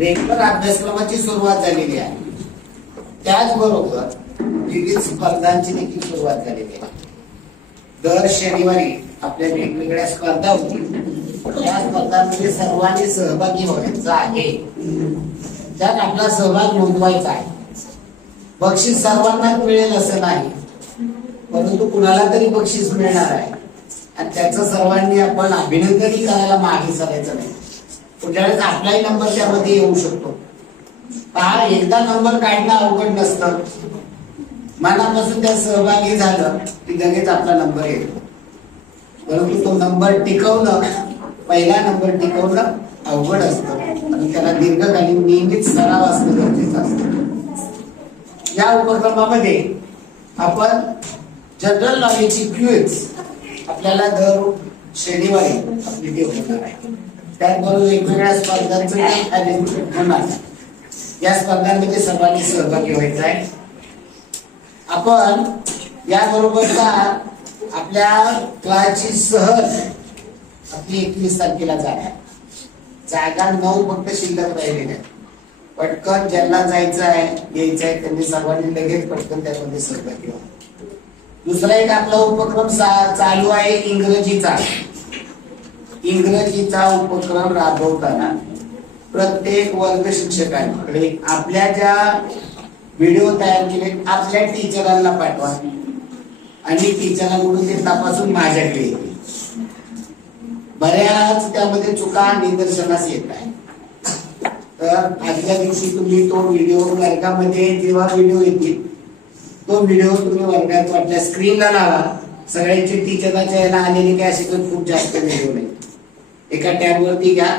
Regular अभ्यासक्रमाची सुरुवात झालेली आहे. त्याचबरोबर विविध स्पर्धांची देखील सुरुवात झालेली आहे. दर शनिवारी आपल्या वेगवेगळ्या स्पर्धा होतील. त्या स्पर्धांमध्ये सर्वांनी सहभागी व्हायचं आहे. त्यात आपला सहभाग नोंदवायचा आहे. बक्षीस सर्वांनाच मिळेल असं नाही, परंतु कुणाला तरी बक्षीस मिळणार आहे आणि त्याचं सर्वांनी आपण अभिनंदनही करायला मागे सरायचं नाही. कुठल्या वेळेस आपलाही नंबर त्यामध्ये येऊ शकतो. पहा, एकदा नंबर काढणं अवघड नसतं. मनापासून त्या सहभागी झालं की लगेच आपला नंबर येतो. परंतु तो नंबर टिकवणं, पहिला नंबर टिकवणं अवघड असतं आणि त्याला दीर्घकालीन नियमित सराव असणं गरजेचं असतं. या उपक्रमामध्ये आपण जनरल नॉलेजची क्विज आपल्याला दर शनिवारी आपली ती होणार आहे. त्याचबरोबर वेगवेगळ्या स्पर्धांचं आयोजन होणार. या स्पर्धांमध्ये सर्वांनी सहभागी व्हायचं आहे. आपण याबरोबरचा आपल्या क्लासची सहज आपली 21 तारखेला जागा 9 फक्त शिल्लक राहिलेल्या. पटकन ज्यांना जायचं आहे यायचं आहे त्यांनी सर्वांनी लगेच पटकन त्यामध्ये सहभागी व्हा. दुसरा एक आपला उपक्रम चालू आहे इंग्रजीचा. इंग्रजीचा उपक्रम राबवताना प्रत्येक वर्ग शिक्षकांकडे आपल्या ज्या व्हिडिओ तयार केले आपल्या टीचरांना पाठवा आणि टीचरांकडून ते तपासून माझ्याकडे येते. बऱ्याच त्यामध्ये चुका निदर्शनास येत आहे. तर आजच्या दिवशी तुम्ही तो व्हिडिओ वर्गामध्ये जेव्हा व्हिडिओ येतील तो व्हिडिओ तुम्ही वर्गात वाटल्या स्क्रीनला लावा. सगळ्यांचे टीचरांच्या याला आलेले काय असे खूप जास्त व्हिडिओ नाही. एका टॅब वरती घ्या,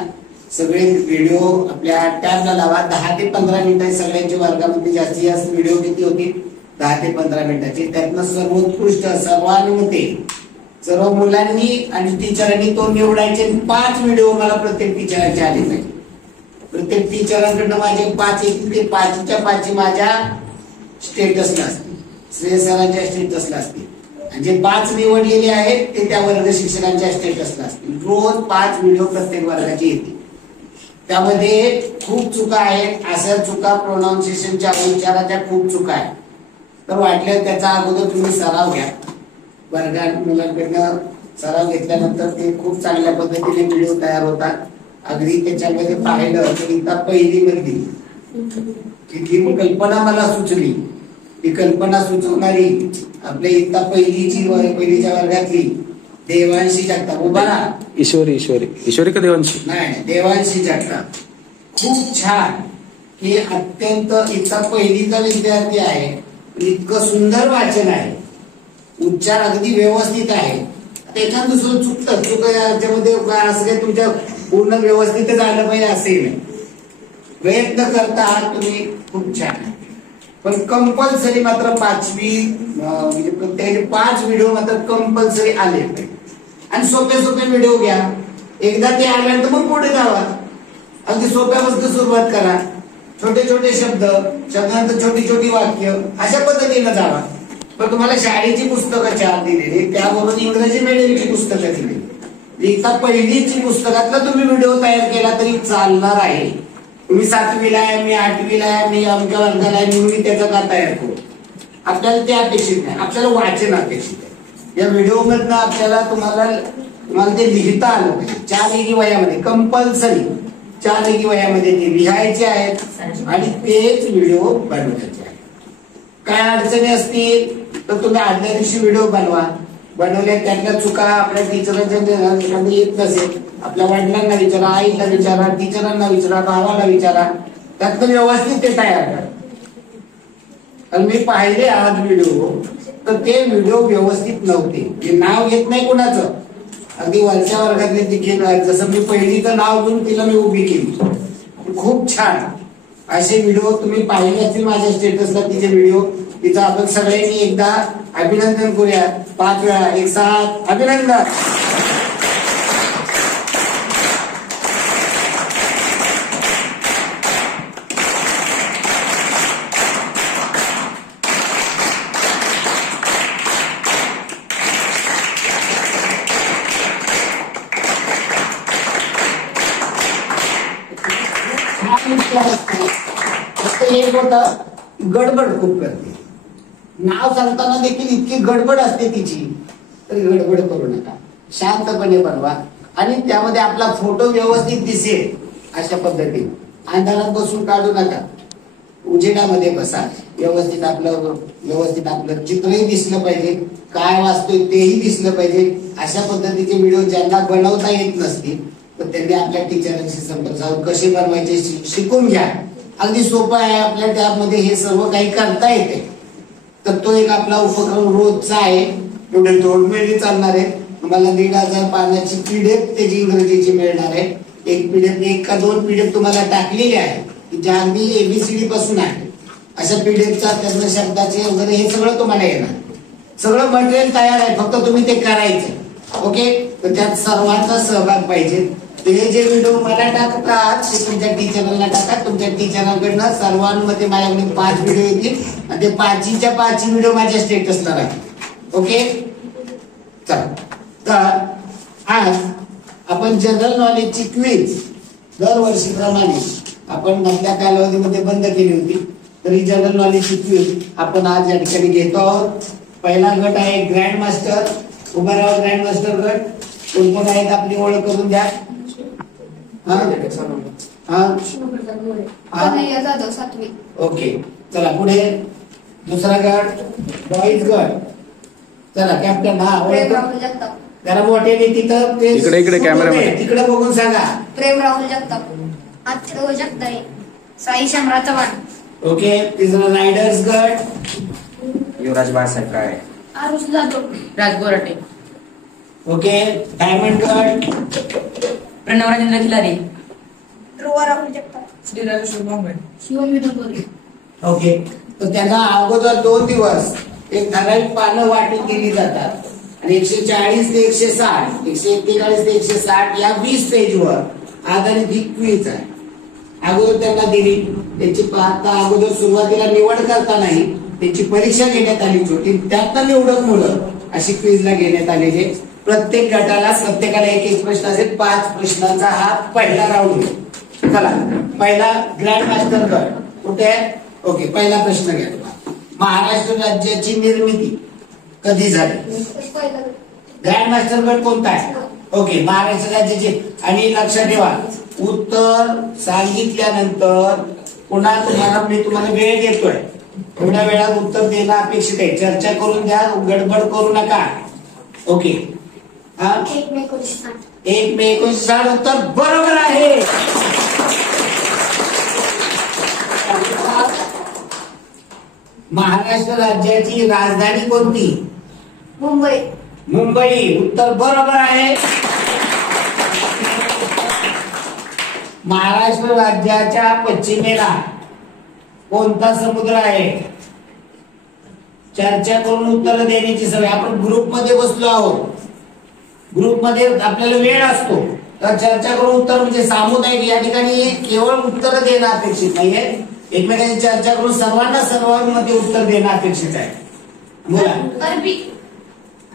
सगळे व्हिडिओ आपल्या टॅबला लावा. 10 ते 15 मिनिटं सगळ्यांच्या वर्गामध्ये जास्तीत जास्त व्हिडिओ किती होतील? 10 ते 15 मिनिटाचे. त्यातनं सर्वोत्कृष्ट सर्वानुमते सर्व मुलांनी आणि टीचरांनी तो निवडायचे. 5 व्हिडिओ मला प्रत्येक टीचरांचे आले पाहिजे. प्रत्येक टीचरांकडनं माझे 5 येतील. ते 5च्या 5 माझ्या स्टेटसला असतील, श्रेय सरांच्या स्टेटसला असतील. आणि जे 5 निवडलेले आहेत ते त्या वर्ग शिक्षकांच्या स्टेटसला असतील. रोज 5 व्हिडिओ प्रत्येक वर्गाचे येतील. त्यामध्ये खूप चुका आहेत. अशा चुका प्रोनाउन्सिएशनच्या उच्चाराच्या खूप चुका आहेत. तर वाटल्यास त्याचा अगोदर तुम्ही सराव घ्या. वर्गात मुलांकडनं सराव घेतल्यानंतर ते खूप चांगल्या पद्धतीने व्हिडिओ तयार होतात. अगदी त्याच्यामध्ये पाहिलं तर इथं पहिली मधली जी कल्पना मला सुचली, ती कल्पना सुचवणारी आपल्या इथं पहिलीच्या वर्गातली देवांशी जगताप. उभा ना. ईश्वरी का देवांशी? नाही, देवांशी जगताप. खूप छान की अत्यंत इथं पहिलीचा विद्यार्थी आहे. इतकं सुंदर वाचन आहे. उच्चार अगदी व्यवस्थित आहे. एखाद दुसरं चुकतं चुक याच्यामध्ये असं काही तुमच्या पूर्ण व्यवस्थित झालं पाहिजे असे नाही. प्रयत्न करता आहात तुम्ही, खूप छान. पण कंपल्सरी मात्र 5वी म्हणजे प्रत्येक 5 व्हिडिओ मात्र कंपल्सरी आले पाहिजे. आणि सोपे सोपे व्हिडिओ घ्या. एकदा ते आल्यानंतर मग पुढे जावा. अगदी सोप्यापासून सुरुवात करा. छोटे छोटे शब्दांतर छोटी छोटी वाक्य अशा पद्धतीने जावा. पण तुम्हाला शाळेची पुस्तकं 4 दिलेली, त्यावरून इंग्रजी मिडियमची पुस्तकं दिली. इथं पहिलीची पुस्तकातला तुम्ही व्हिडिओ तयार केला तरी चालणार आहे. तुम्ही 7वीला आहे, मी 8वीला आहे, मी अमक्या वर्गाला आहे, मी त्याचा का तयार करू? आपल्याला ते अपेक्षित नाही. आपल्याला वाचन अपेक्षित आहे. या व्हिडिओ मधनं आपल्याला तुम्हाला ते लिहिता आलं पाहिजे. 4 एकी वयामध्ये कंपल्सरी 4 एकी वयामध्ये ते लिहायचे आहेत आणि तेच व्हिडिओ बनवायचे आहेत. काय अडचणी असतील तर तुम्ही आदल्या दिवशी व्हिडिओ बनवले. त्यातल्या चुका आपल्या टीचरांच्या येत नसेल, आपल्या वडिलांना विचारा, आईला विचारा, टीचरांना विचारा, भावाला विचारा. त्यातलं व्यवस्थित ते तयार करा. आणि मी पाहिले आज व्हिडिओ तर ते व्हिडिओ व्यवस्थित नव्हते. हे नाव घेत नाही कोणाचं. अगदी वरच्या वर्गातले देखील जसं मी पहिलीचं नाव घेऊन तिला मी उभी केली. खूप छान असे व्हिडिओ तुम्ही पाहिले असतील माझ्या स्टेटसला. तिचे व्हिडिओ तिचं आपण सगळ्यांनी एकदा अभिनंदन करूया. 5 वेळा एक साथ अभिनंदन. फक्त एक होतं, गडबड खूप करते. नाव सांगताना देखील इतकी गडबड असते तिची, तर गडबड करू नका, शांतपणे बनवा आणि त्यामध्ये आपला फोटो व्यवस्थित दिसेल अशा पद्धतीने. अंधारात बसून काढू नका, उजेडामध्ये बसा. व्यवस्थित आपलं चित्रही दिसलं पाहिजे, काय वाचतोय तेही दिसलं पाहिजे. अशा पद्धतीचे व्हिडिओ ज्यांना बनवता येत नसतील तर त्यांनी आपल्या टीचरांशी संपर्क साधून कसे बनवायचे शिकून घ्या. अगदी सोपं आहे, आपल्या त्यामध्ये हे सर्व काही करता येते. तर तो एक आपला उपक्रम रोजचा आहे, एवढे 2 महिने चालणार आहे. तुम्हाला 1,500 पानाची पीडीएफ त्याची इंग्रजीची मिळणार आहे. एक पीडीएफ, 1 का 2 पीडीएफ तुम्हाला टाकलेले आहे की ज्या अगदी ABCD पासून आहे. अशा पीडीएफचा त्यातलं शब्दाचे वगैरे हे सगळं तुम्हाला येणार. सगळं मटेरियल तयार आहे, फक्त तुम्ही ते करायचं. ओके, तर त्यात सर्वांचा सहभाग पाहिजे. ते जे व्हिडिओ मला टाकतात ते तुमच्या टीचरांना टाका. तुमच्या टीचरांकडनं सर्वांमध्ये माझ्याकडे 5 व्हिडिओ येतील आणि ते 5च्या 5 व्हिडिओ माझ्या स्टेटसला राहतील. ओके, चला. तर आज आपण जनरल नॉलेजची क्विज दरवर्षीप्रमाणे आपण मधल्या कालावधीमध्ये बंद केली होती, तरी जनरल नॉलेजची क्विज आपण आज या ठिकाणी घेतो आहोत. पहिला गट आहे ग्रँड मास्टर. उभा राहा ग्रँड मास्टर गट. कोण कोण आहेत आपली ओळख करून द्या. ओके, चला पुढे. दुसरा गट बॉईज गट. चला कॅप्टन. जरा मोठे तिथं इकडे कॅमेरा तिकडे बघून सांगा. प्रेम राहुल जगताप, अथर्व जगताई, साई शंभरा चव्हाण. ओके, तिसरा रायडर्स गट. युवराज बाळासाहेब काय, आरुष जाधव, राज गोरटे. ओके, डायमंड गट. प्रणव राजेंद्र खिलारी, ध्रुव राहुल जगताप, श्रीराज शुभंकर, शिवम विदुंबरी. ओके, तर त्यांना अगोदर 2 दिवस एक ठराविक पानं वाटून दिली जातात आणि 140 ते 160, 141 ते 160 या 20 पेजवर आधारित ही क्विज आहे. अगोदर त्यांना दिली, त्यांची पाहता अगोदर सुरुवातीला निवड करता नाही, त्यांची परीक्षा घेण्यात आली छोटी, त्यातनं निवडक मुलं अशी क्विजला घेण्यात आलेली. प्रत्येक गटाला प्रत्येकाला 1 प्रश्न असेल. 5 प्रश्नांचा हा पहिला राऊंड. चला, पहिला ग्रँड मास्टर गट कुठे आहे? ओके, पहिला प्रश्न घ्या. महाराष्ट्र राज्याची निर्मिती कधी झाली? ग्रँड मास्टर गट कोणता आहे? ओके, महाराष्ट्र राज्याची. आणि लक्षात ठेवा, उत्तर सांगितल्यानंतर पुन्हा तुम्हाला वेळ देतोय, थोड्या वेळात उत्तर देणं अपेक्षित आहे. चर्चा करून द्या, गडबड करू नका. ओके, 1 मे 1960. 1 मे 1960 उत्तर बरोबर आहे. महाराष्ट्र राज्याची राजधानी कोणती? मुंबई. मुंबई उत्तर बरोबर आहे. महाराष्ट्र राज्याच्या पश्चिमेला कोणता समुद्र आहे? चर्चा करून उत्तर देण्याची सवय. आपण ग्रुपमध्ये बसलो आहोत, ग्रुपमध्ये आपल्याला वेळ असतो, तर चर्चा करून उत्तर म्हणजे सामुदायिक. या ठिकाणी केवळ उत्तर देणं अपेक्षित नाहीये, एकमेकांची चर्चा करून सर्वांमध्ये उत्तर देणं अपेक्षित आहे. बोला. अरबी.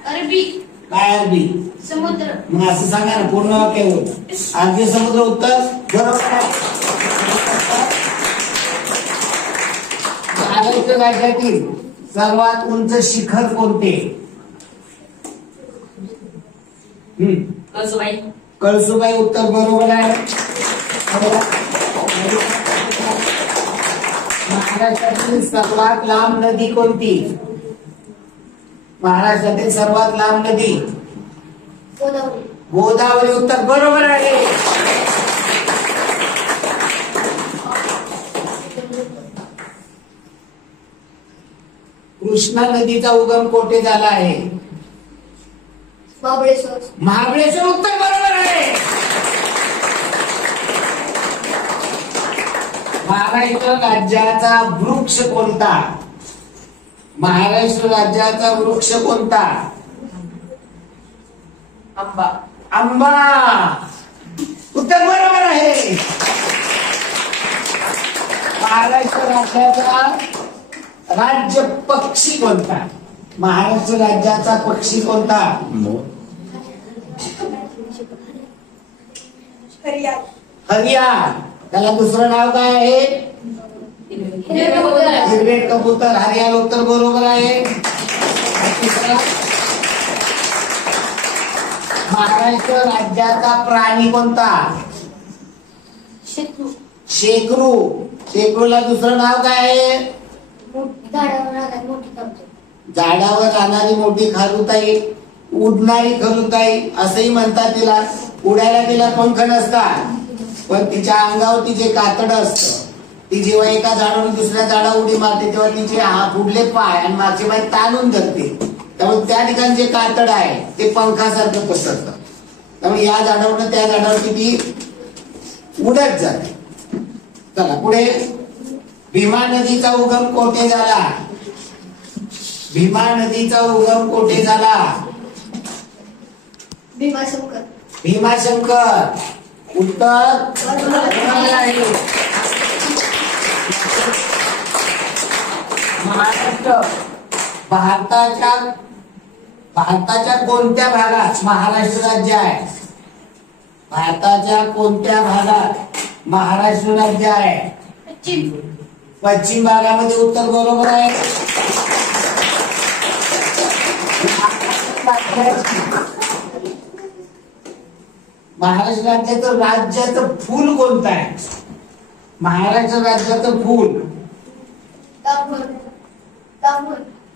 अरबी काय अरबी? समुद्र. मग असं सांगा ना, पूर्ण वाक्य होत. अरबी समुद्र उत्तर बरोबर आहे. महाराष्ट्र राज्यातील सर्वात उंच शिखर कोणते? कळसुबाई. कळसुबाई उत्तर बरोबर आहे. महाराष्ट्रातील सर्वात लांब नदी कोणती? महाराष्ट्रातील सर्वात लांब नदी गोदावरी. गोदावरी उत्तर बरोबर आहे. कृष्णा नदीचा उगम कोठे झाला आहे? महाबळेश्वर. महाबळेश्वर उत्तर बरोबर आहे. महाराष्ट्र राज्याचा वृक्ष कोणता? महाराष्ट्र राज्याचा वृक्ष कोणता? आंबा. आंबा उत्तर बरोबर आहे. महाराष्ट्र राज्याचा राज्य पक्षी कोणता? महाराष्ट्र राज्याचा पक्षी कोणता? हरियाणा. हरियाणा त्याला दुसरं नाव काय आहे? हिरवे कबूतर. हरियाल उत्तर बरोबर आहे. तिसरं, महाराष्ट्र राज्याचा प्राणी कोणता? शेकरू. शेकरू. शेकरूला दुसरं नाव काय आहे? झाडावर राहतात मोठी करतो. झाडावर राहणारी मोठी खारुताई, उडणारी खारुताई असंही म्हणतात तिला. उडायला तिला पंख नसतात, पण तिच्या अंगावर जे कातड असतं, ती जेव्हा एका झाडावरून दुसऱ्या झाडावर उडी मारते तेव्हा तिचे पुढले पाय आणि मागचे पाय ताणून धरते. त्यामुळे त्या ठिकाणी जे कातड आहे ते पंखासारखं पसरतं. त्यामुळे या झाडावरून त्या झाडावर ती उडत जाते. चला पुढे. भीमा नदीचा उगम कोठे झाला? भीमा नदीचा उगम कोठे झाला? भीमाशंकर. भीमाशंकर. उत्तर महाराष्ट्र भारताच्या कोणत्या भागात महाराष्ट्र राज्य आहे? भारताच्या कोणत्या भागात महाराष्ट्र राज्य आहे? पश्चिम भागामध्ये. उत्तर बरोबर आहे. महाराष्ट्र राज्याचं राज्याचं फूल कोणतं आहे? महाराष्ट्र राज्याचं फूल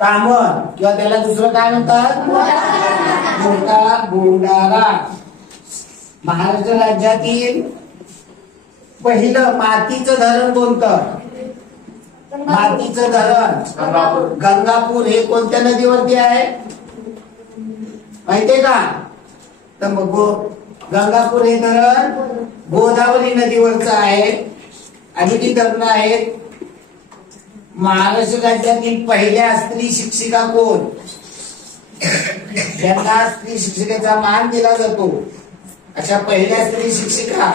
तामर, किंवा त्याला दुसरं काय म्हणतात? मोठा बोंडारा. महाराष्ट्र राज्यातील पहिलं मातीचं धरण कोणतं? मातीचं धरण गंगापूर. हे कोणत्या नदीवरती आहे माहितीये का? तर मग गंगापूर हे धरण गोदावरी नदीवरचं आहे. आणि ती धरणं आहेत. महाराष्ट्र राज्यातील पहिल्या स्त्री शिक्षिका कोण? त्यांना स्त्री शिक्षिकेचा मान दिला जातो. अशा पहिल्या स्त्री शिक्षिका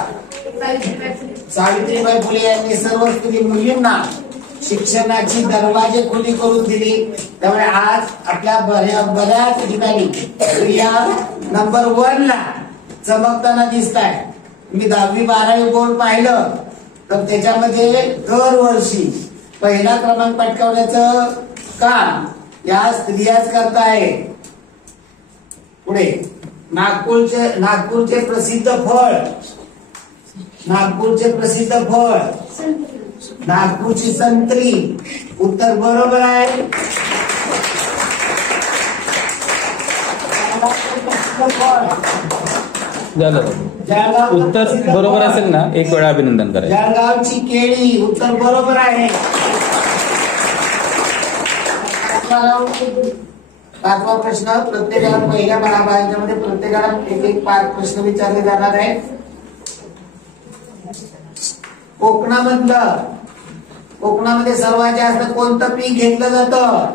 सावित्रीबाई फुले यांनी सर्व स्त्री मुलींना शिक्षणाची दरवाजे खुली करून दिली. त्यामुळे आज आपल्या बऱ्याच ठिकाणी स्त्रिया नंबर 1 ला चमकताना दिसत आहे. मी 10वी-12वी बोर्ड पाहिलं तर त्याच्यामध्ये दरवर्षी पहिला क्रमांक पटकावण्याचं काम या स्त्रियाच करताय. पुढे. नागपूरचे प्रसिद्ध फळ. नागपूरचे प्रसिद्ध फळ नागपूरची संत्री. उत्तर बरोबर आहे. उत्तर बरोबर असेल ना एक वेळा अभिनंदन करायचं. जळगावची केळी. उत्तर बरोबर आहे. 5वा प्रश्न. प्रत्येकाला पहिल्या महाभारतामध्ये प्रत्येकाला एक 5 प्रश्न विचारले जाणार आहेत. कोकणामध्ये सर्वात जास्त कोणतं पीक घेतलं जातं?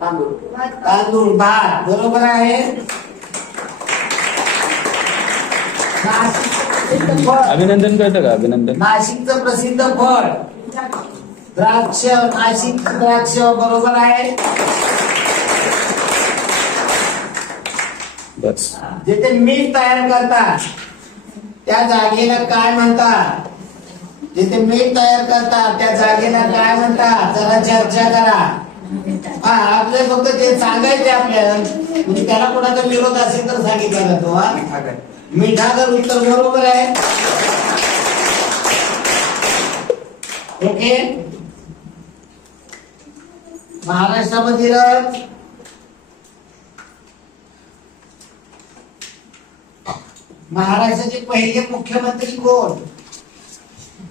तांदूळ. भात. बरोबर आहे. अभिनंदन करतं का? अभिनंदन. नाशिकचं प्रसिद्ध फळ द्राक्ष. नाशिक द्राक्ष. बरोबर आहे. बस. जिथे मीठ तयार करतात त्या जागेला काय म्हणतात? जिथे मीठ तयार करतात त्या जागेला काय म्हणतात? जरा चर्चा करा. हा आपले फक्त ते सांगायचे आपल्याला, म्हणजे त्याला कोणाचा विरोध असेल तर सांगितला जातो. हा मिठागर. उत्तर बरोबर आहे. ओके. महाराष्ट्रामधील महाराष्ट्राचे पहिले मुख्यमंत्री कोण?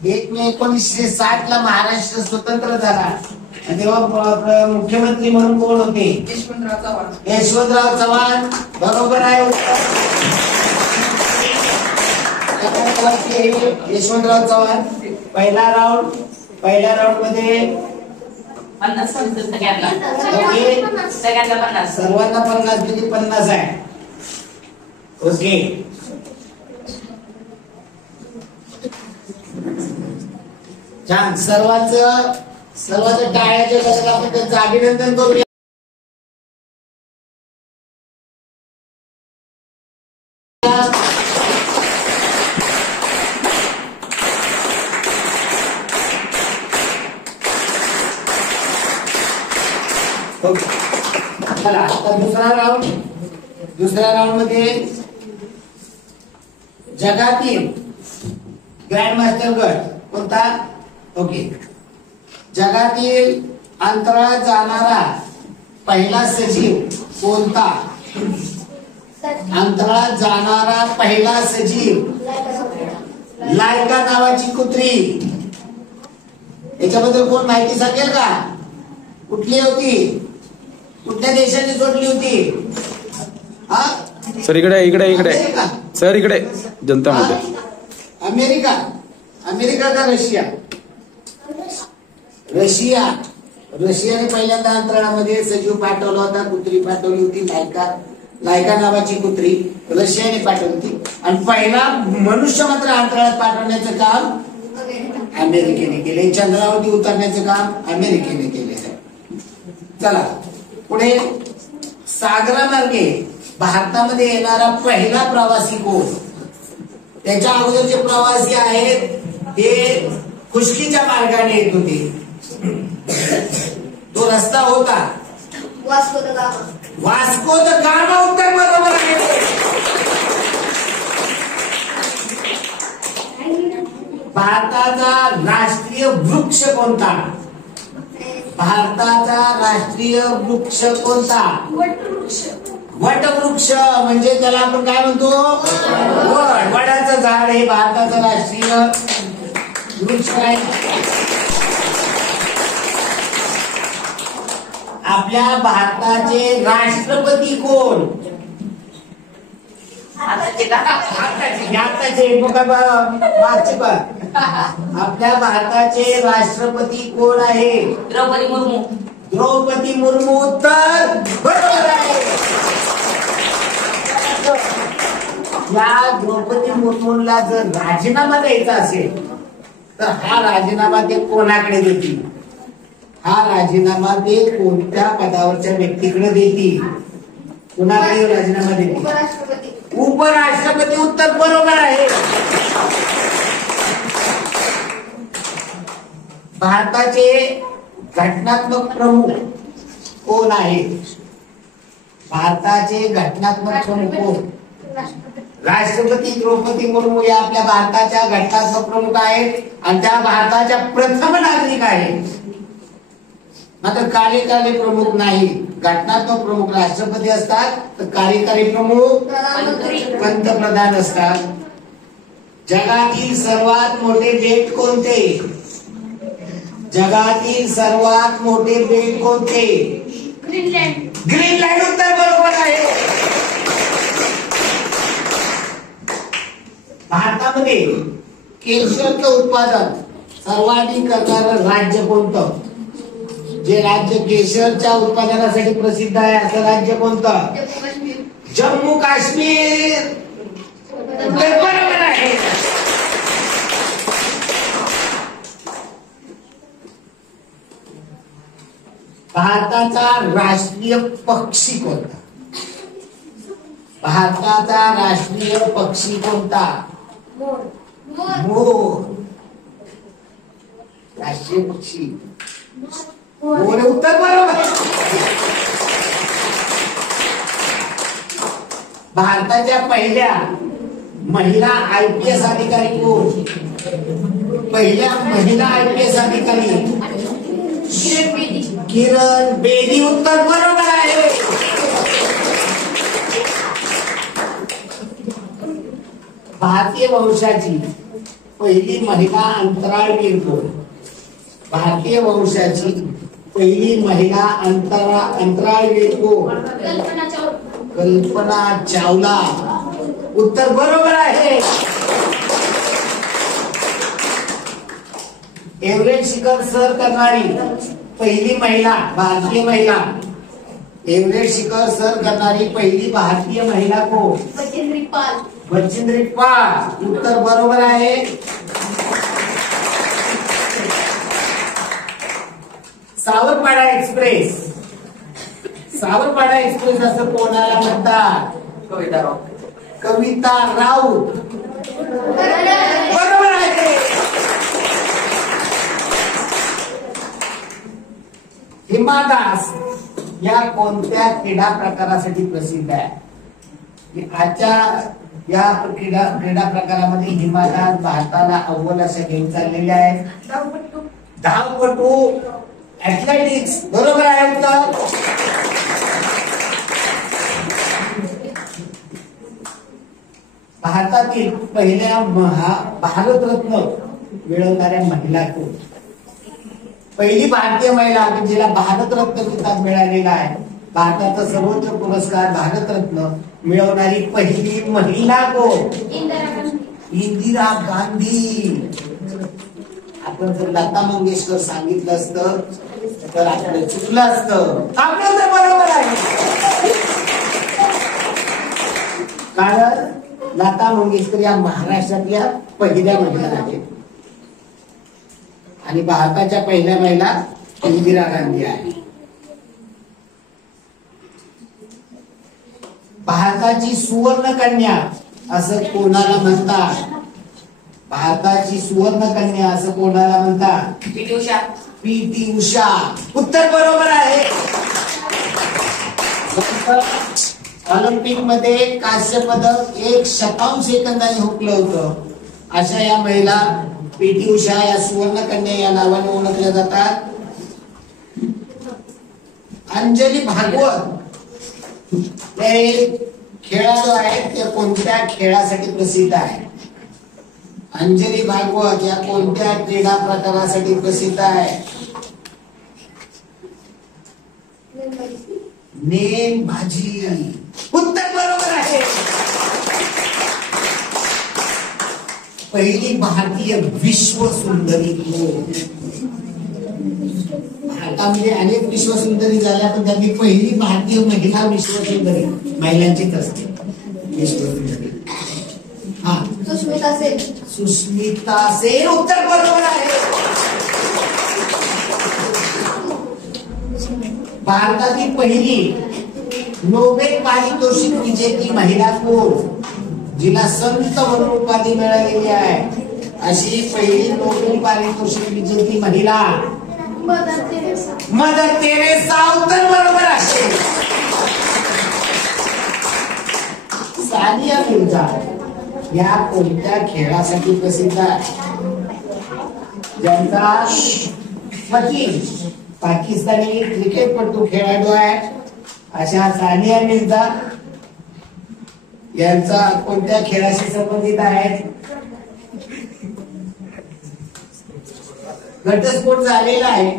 1 मे 1960 ला महाराष्ट्र स्वतंत्र झाला. तेव्हा मुख्यमंत्री म्हणून कोण होते? यशवंतराव चव्हाण. बरोबर आहे. यशवंतराव चव्हाण. पहिल्या राऊंड मध्ये 50 सगळ्यांना. सर्वांना 50 म्हणजे 50 आहे. ओके. छान. सर्वांचं टाळ्याच्या गजरात आपण त्यांचं अभिनंदन करूया. ओके चला आता दुसऱ्या राऊंड मध्ये जगातील ग्रँड मास्टर गट कोणता? ओके जगातील अंतराळात जाणारा पहिला सजीव कोणता? अंतराळात जाणारा पहिला सजीव लायका नावाची कुत्री. याच्याबद्दल कोण माहिती सांगेल का? कुठली होती? कुठल्या देशाने सोडली होती? हा सर इकडे अमेरिका. सर इकडे जनता मध्ये. अमेरिका का रशिया? रशियाने पहिल्यांदा अंतराळामध्ये सजीव पाठवला होता. कुत्री पाठवली होती लायका नावाची कुत्री रशियाने पाठवली होती. आणि पहिला मनुष्य मात्र अंतराळात पाठवण्याचं काम अमेरिकेने केले. चंद्रावरती उतरण्याचं काम अमेरिकेने केले आहे. चला पुढे सागरामार्गे भारतामध्ये येणारा पहिला प्रवासी कोण? त्याच्या अगोदरचे प्रवासी आहेत ते खुष्कीच्या मार्गाने येत होते. तो रस्ता होता वास्को द गामा. उत्तर बरोबर आहे. भारताचा राष्ट्रीय वृक्ष कोणता? भारताचा राष्ट्रीय वृक्ष कोणता? वटवृक्ष. म्हणजे त्याला आपण काय म्हणतो? वड. वडाचं झाड हे भारताचं राष्ट्रीय वृक्ष आहे. आपल्या भारताचे राष्ट्रपती कोण? आपल्या भारताचे राष्ट्रपती कोण आहे? द्रौपदी मुर्मू. द्रौपदी मुर्मू. उत्तर बरोबर आहे. या द्रौपदी मुर्मूला जर राजीनामा द्यायचा असेल तर हा राजीनामा ते कोणाकडे देतील? हा राजीनामा ते कोणत्या पदावरच्या व्यक्तीकडे देतील? कुणाकडे राजीनामा देतील? उपराष्ट्रपती. उत्तर बरोबर आहे. भारताचे घटनात्मक प्रमुख कोण आहे? भारताचे घटनात्मक प्रमुख कोण? राष्ट्रपती द्रौपदी मुर्मू या आपल्या भारताच्या घटनात्मक प्रमुख आहेत आणि त्या भारताच्या प्रथम नागरिक आहेत. मात्र कार्यकारी प्रमुख नाही. घटनात्मक प्रमुख राष्ट्रपती असतात तर कार्यकारी प्रमुख पंतप्रधान असतात. जगातील सर्वात मोठे बेट कोणते? जगातील सर्वात मोठे बेट कोणते? ग्रीनलँड. उत्तर बरोबर आहे. भारतामध्ये केशरचं उत्पादन सर्वाधिक करणारं राज्य कोणतं? जे राज्य केशरच्या उत्पादनासाठी प्रसिद्ध आहे असं राज्य कोणतं? जम्मू काश्मीर. बरोबर आहे. भारताचा राष्ट्रीय पक्षी कोणता? भारताचा राष्ट्रीय पक्षी कोणता? मोर. राष्ट्रीय पक्षी मोर. उत्तर बरोबर. भारताच्या पहिल्या महिला IPS अधिकारी कोण? पहिल्या महिला IPS अधिकारी किरण बेदी. उत्तर बरोबर आहे. भारतीय वंशाची पहिली महिला अंतराळवीर कोण? भारतीय वंशाची पहिली महिला अंतराळवीर कोण? कल्पना चावला. उत्तर बरोबर आहे. एव्हरेस्ट शिखर सर करणारी पहिली महिला भारतीय महिला. एव्हरेस्ट शिखर सर करणारी पहिली भारतीय महिला कोण? बचेंद्री पाल. उत्तर बरोबर आहे. सावरपाडा एक्सप्रेस. सावरपाडा एक्सप्रेस असं कोणाला म्हणतात? कविता राऊत. बरोबर आहे. हिमा दास या कोणत्या क्रीडा प्रकारासाठी प्रसिद्ध आहे? आजच्या या क्रीडा प्रकारामध्ये हिमादास भारताला अव्वल अशा गेम चाललेले आहेत. धावपटू, ऍथलेटिक्स. बरोबर आहे उत्तर. भारतातील पहिल्या भारतरत्न मिळवणाऱ्या महिला कोण? पहिली भारतीय महिला की जिला भारतरत्न किताब मिळालेला आहे, भारताचा सर्वोच्च पुरस्कार भारतरत्न मिळवणारी पहिली महिला कोण? इंदिरा गांधी. आपण जर लता मंगेशकर सांगितलं असतं तर आपलं चुकलं असतं. आपलं तर बरोबर आहे, कारण लता मंगेशकर या महाराष्ट्रातल्या पहिल्या महिला आहेत आणि भारताच्या पहिल्या महिला इंदिरा गांधी आहे. भारताची सुवर्ण कन्या असं कोणाला म्हणतात? भारताची सुवर्ण कन्या असं कोणाला म्हणतात? पीटी उषा. पीटी उषा. उत्तर बरोबर आहे. ऑलिम्पिक मध्ये कांस्य पदक 1/शतांश सेकंदाने हुकलं होतं. अशा या महिला पीटी उषा या सुवर्ण कन्या या नावाने ओळखल्या जातात. अंजली भागवत ते खेळाडू आहेत, ते कोणत्या खेळासाठी प्रसिद्ध आहे? अंजली भागवत या कोणत्या क्रीडा प्रकारासाठी प्रसिद्ध आहे? नेमबाजी. उत्तर बरोबर आहे. पहिली भारतीय विश्व सुंदरी कोण? भारतामध्ये अनेक विश्व सुंदरी झाल्या, पण त्यांनी पहिली भारतीय महिला विश्व सुंदरी महिलांचीच असते विश्व सुंदरी. हा, सुष्मिता सेन. सुष्मिता सेन. उत्तर बरोबर आहे. भारतातील पहिली नोबेल पारितोषिक विजेती महिला कोण? जिला संत म्हणून उपाधी मिळालेली आहे, अशी पहिली नोबेल पारितोषिक विजेती महिला मदर तेरेसा. उत्तर बरोबर आहे. सानिया मिर्झा या कोणत्या खेळासाठी प्रसिद्ध आहे? ज्यांचा पती पाकिस्तानी क्रिकेटपटू खेळाडू आहे, अशा सानिया मिर्झा यांचा कोणत्या खेळाशी संबंधित आहे? घटस्फोट झालेला आहे.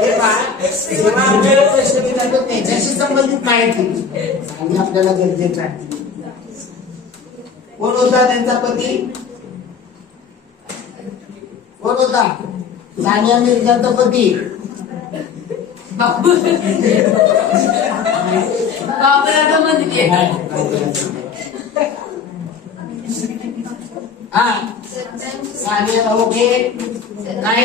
जेव्हा आपल्याला प्रश्न विचारतो त्याच्याशी संबंधित माहिती आणि आपल्याला गरजेचं आहे. कोण होता त्यांचा पती? कोण होता? सानिया मिर्झाचा पती. हा, सानिया. ओके, काय?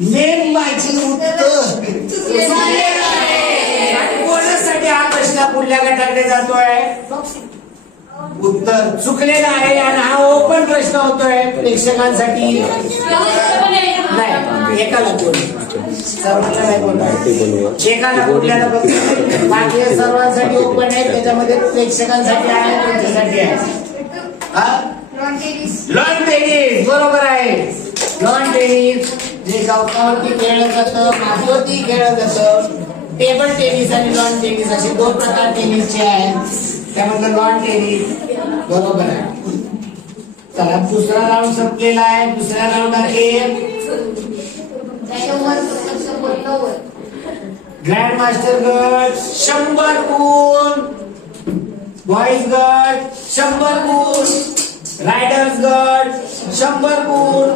नेमबाजी. उत्तर बोलण्यासाठी हा प्रश्न पुढल्या गटाकडे जातोय. उत्तर चुकलेलं आहे आणि हा ओपन प्रश्न होतोय प्रेक्षकांसाठी. नाही, एकाला बोल, सर्वांना नाही बोलणार. एकाला बोलल्याला बघ, बाकी सर्वांसाठी ओपन आहे. त्याच्यामध्ये प्रेक्षकांसाठी आहे, तुमच्यासाठी आहे. Lawn tennis. बरोबर आहे. लॉन टेनिस जे गवतावरती खेळलं जातं, मातीवरती खेळलं जातं. टेबल टेनिस आणि लॉन टेनिस असे दोन प्रकार टेनिसचे आहेत. त्यामधलं लॉन टेनिस बरोबर आहे. चला, दुसरा राऊंड संपलेला आहे. दुसऱ्या राऊंडात ग्रँड मास्टर गट 100 गुण, बॉईज गट 100 गुण, रायडर्स गट 100 गुण,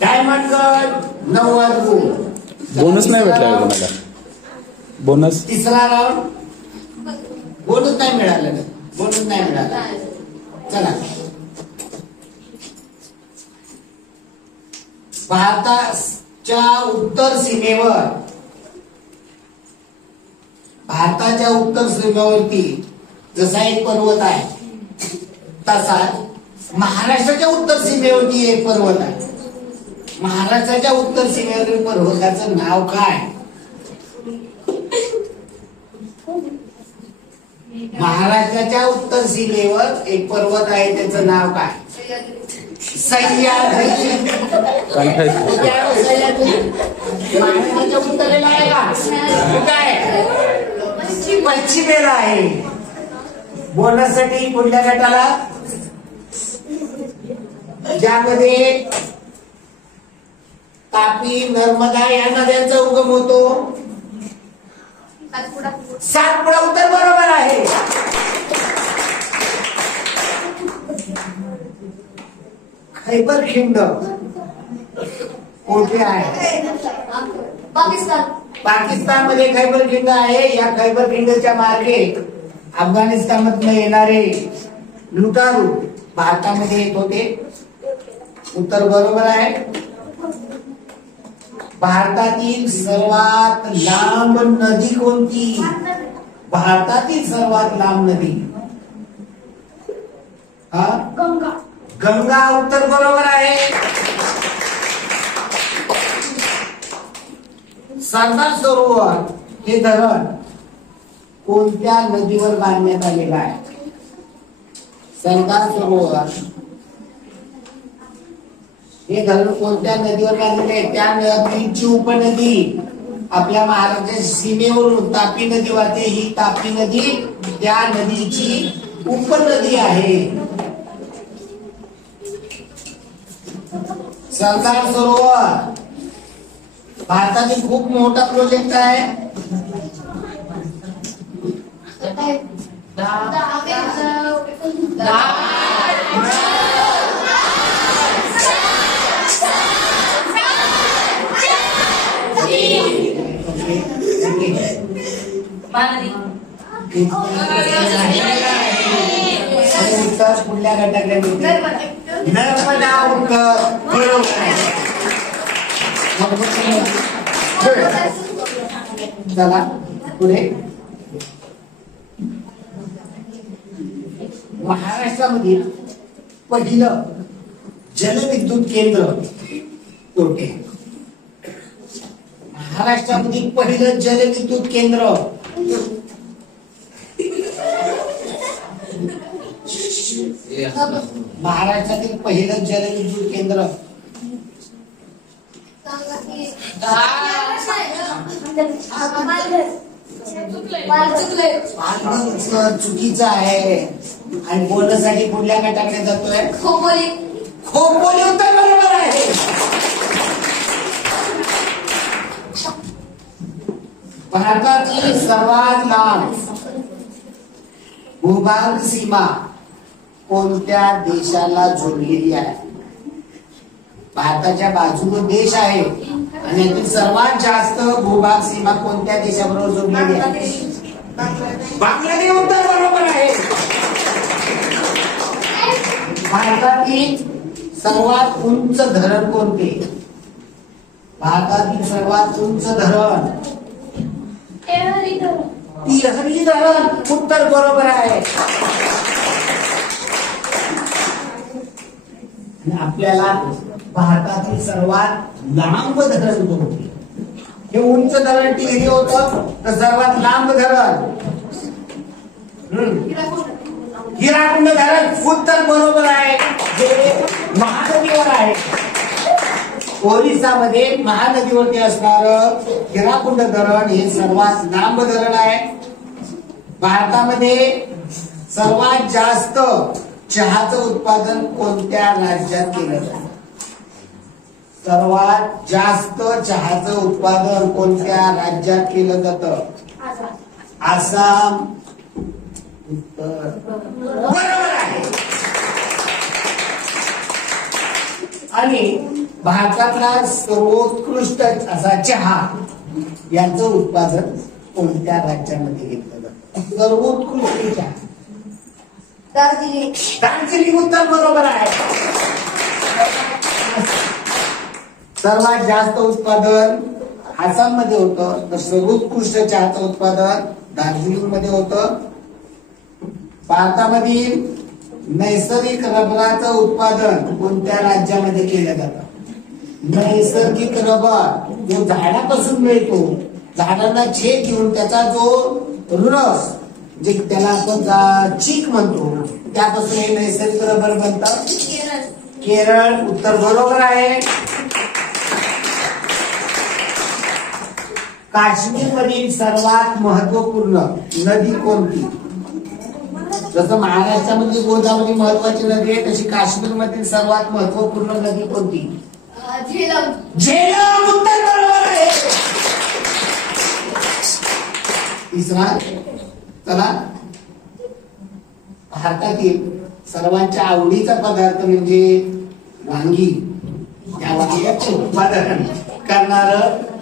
डायमंड गट 90 गुण. बोनस नाही भेटला कोणाला? बोनस तिसरा राऊंड. बोनस नाही मिळालं. बोनस नाही मिळाला. चला, भारताच्या उत्तर सीमेवर, भारताच्या उत्तर सीमेवरती जसा एक पर्वत आहे तसा महाराष्ट्राच्या उत्तर सीमेवरती एक पर्वत आहे. महाराष्ट्राच्या उत्तर सीमेवरील पर्वताचं नाव काय? महाराष्ट्राच्या उत्तर सीमेवर एक पर्वत आहे, त्याचं नाव काय? सह्याद्री. महाराष्ट्राच्या उत्तरेला आहे का? कुठं आहे? पश्चिमेला आहे. बोनससाठी पुढल्या गटाला, ज्यामध्ये तापी, नर्मदा या नद्यांचा उगम होतो. सातपुडा उत्तर बरोबर आहे. खैबर खिंड कोठे आहे? पाकिस्तान मध्ये खैबर खिंड आहे. या खैबर खिंडच्या मार्गे अफगाणिस्तानमधून येणारे लुटारू भारतामध्ये येत होते. उत्तर बरोबर आहे. भारतातील सर्वात लांब नदी कोणती? भारतातील सर्वात लांब नदी गंगा. गंगा उत्तर बरोबर आहे. सरदार सरोवर हे धरण कोणत्या नदीवर बांधण्यात आलेलं आहे? सरदार सरोवर हे धरण कोणत्या नदीवर बांधलेले आहे? त्या नदीची उपनदी आपल्या महाराष्ट्राच्या सीमेवरून तापी नदी वाहते. ही तापी नदी त्या नदीची उपनदी आहे. सरदार सरोवर भारतातील खूप मोठा प्रोजेक्ट आहे. उत्तर पुढल्या गटाकडे नर्मदा उत्तर बरोबर आहे. चला पुढे. महाराष्ट्रामधील पहिलं जलविद्युत केंद्र कोठे? महाराष्ट्रामधील पहिलं जलविद्युत केंद्र महाराष्ट्रातील पहिलं जलविद्युत केंद्र चुकीचं आहे. आणि बोलण्यासाठी पुढल्या गटाकडे जातोय. खोपोली. खोपोली उत्तर बरोबर आहे. भारताची सर्वात लांब भूभाग सीमा कोणत्या देशाला जोडलेली आहे? भारताच्या बाजूने देश आहे आणि यातील सर्वात जास्त भूभाग सीमा कोणत्या देशाबरोबर जोडलेली आहे? बांगलादेश उत्तर बरोबर आहे. भारतातील सर्वात उंच धरण कोणते? भारतातील सर्वात उंच धरण तिहरी धरण उत्तर बरोबर आहे. आपल्याला भारतातील सर्वात लांब धरण कोणते? हे उंच धरण टिहरी होतं, तर सर्वात लांब धरण हिराकुंड धरण उत्तर बरोबर आहे. जे महानदीवर आहे. ओरिसामध्ये महानदीवरती असणारं हिराकुंड धरण हे सर्वात लांब धरण आहे. भारतामध्ये सर्वात जास्त चहाचं उत्पादन कोणत्या राज्यात केलं जातं? सर्वात जास्त चहाचं उत्पादन कोणत्या राज्यात केलं जातं? आसाम उत्तर बरोबर आहे. आणि भारतातला सर्वोत्कृष्ट असा चहा यांचं उत्पादन कोणत्या राज्यामध्ये घेतलं जातं? सर्वोत्कृष्ट चहा दार्जिलिंग उत्तर बरोबर आहे. सर्वात जास्त उत्पादन आसाम मध्ये होतं, तर सर्वोत्कृष्ट चहाचं उत्पादन दार्जिलिंग मध्ये होतं. भारतामधील नैसर्गिक रबराचं उत्पादन कोणत्या राज्यामध्ये केलं जातं? नैसर्गिक रबर जो झाडापासून मिळतो, झाडांना छेद देऊन त्याचा जो रस जे त्याला आपण चीक म्हणतो त्यापासून हे नैसर्गिक रबर बनतं. केरळ उत्तर बरोबर आहे. काश्मीर मधील सर्वात महत्वपूर्ण नदी कोणती? जसं महाराष्ट्रामध्ये गोदावरी महत्वाची नदी आहे, तशी काश्मीर मधील सर्वात महत्वपूर्ण नदी कोणती? झेलम. झेलम उत्तर बरोबर आहे. तिसरा, चला, भारतातील सर्वांच्या आवडीचा पदार्थ म्हणजे वांगी. त्या वांग्याचे उत्पादन करणार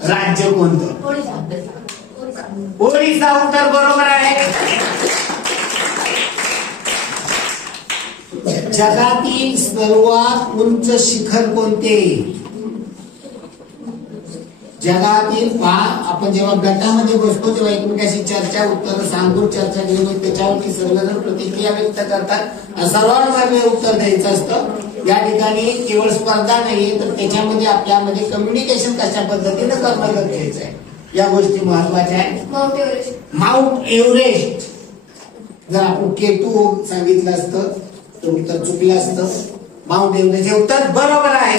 राज्य कोणतं? ओडिसा उत्तर बरोबर आहे. जगातील सर्वात उंच शिखर कोणते? जगातील आपण जेव्हा गटामध्ये बसतो तेव्हा एकमेकाशी चर्चा, उत्तर सांगून चर्चा केली, त्याच्यावरती सर्वजण प्रतिक्रिया व्यक्त करतात. सर्वांना उत्तर द्यायचं असतं. या ठिकाणी केवळ स्पर्धा नाही तर त्याच्यामध्ये आपल्यामध्ये कम्युनिकेशन कशा पद्धतीने करणं गरजेचं आहे, या गोष्टी महत्वाच्या आहेत. Mount Everest. जर आपण K2 सांगितलं असतं तर उत्तर चुकलं असतं. माउंट एव्हरेस्ट हे उत्तर बरोबर आहे.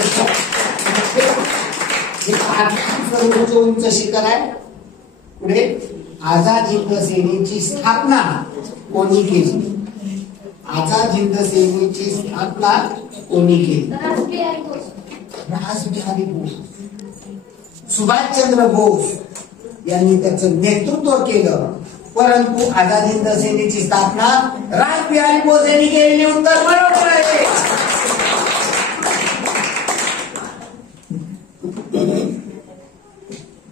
सर्वोच्च उंच शिखर आहे. पुढे, आझाद हिंद सेनेची स्थापना कोणी केली? आझाद हिंद सेनेची स्थापना कोणी केली? रासबिहारी बोस. सुभाषचंद्र बोस यांनी त्याचं नेतृत्व केलं, परंतु आझाद हिंद सेनेची स्थापना रासबिहारी बोस यांनी केलेली. उत्तर बरोबर आहे.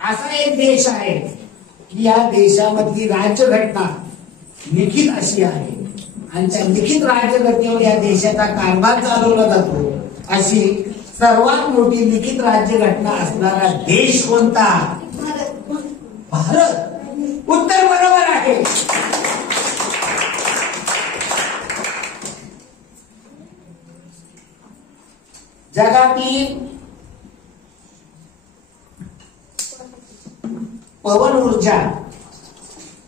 असा एक देश आहे की या देशामधली राज्यघटना लिखित अशी आहे आणि त्या लिखित राज्यघटनेवर या देशाचा कारभार चालवला जातो. अशी सर्वात मोठी लिखित राज्यघटना असणारा देश कोणता? भारत. उत्तर बरोबर आहे. जगातील पवन ऊर्जा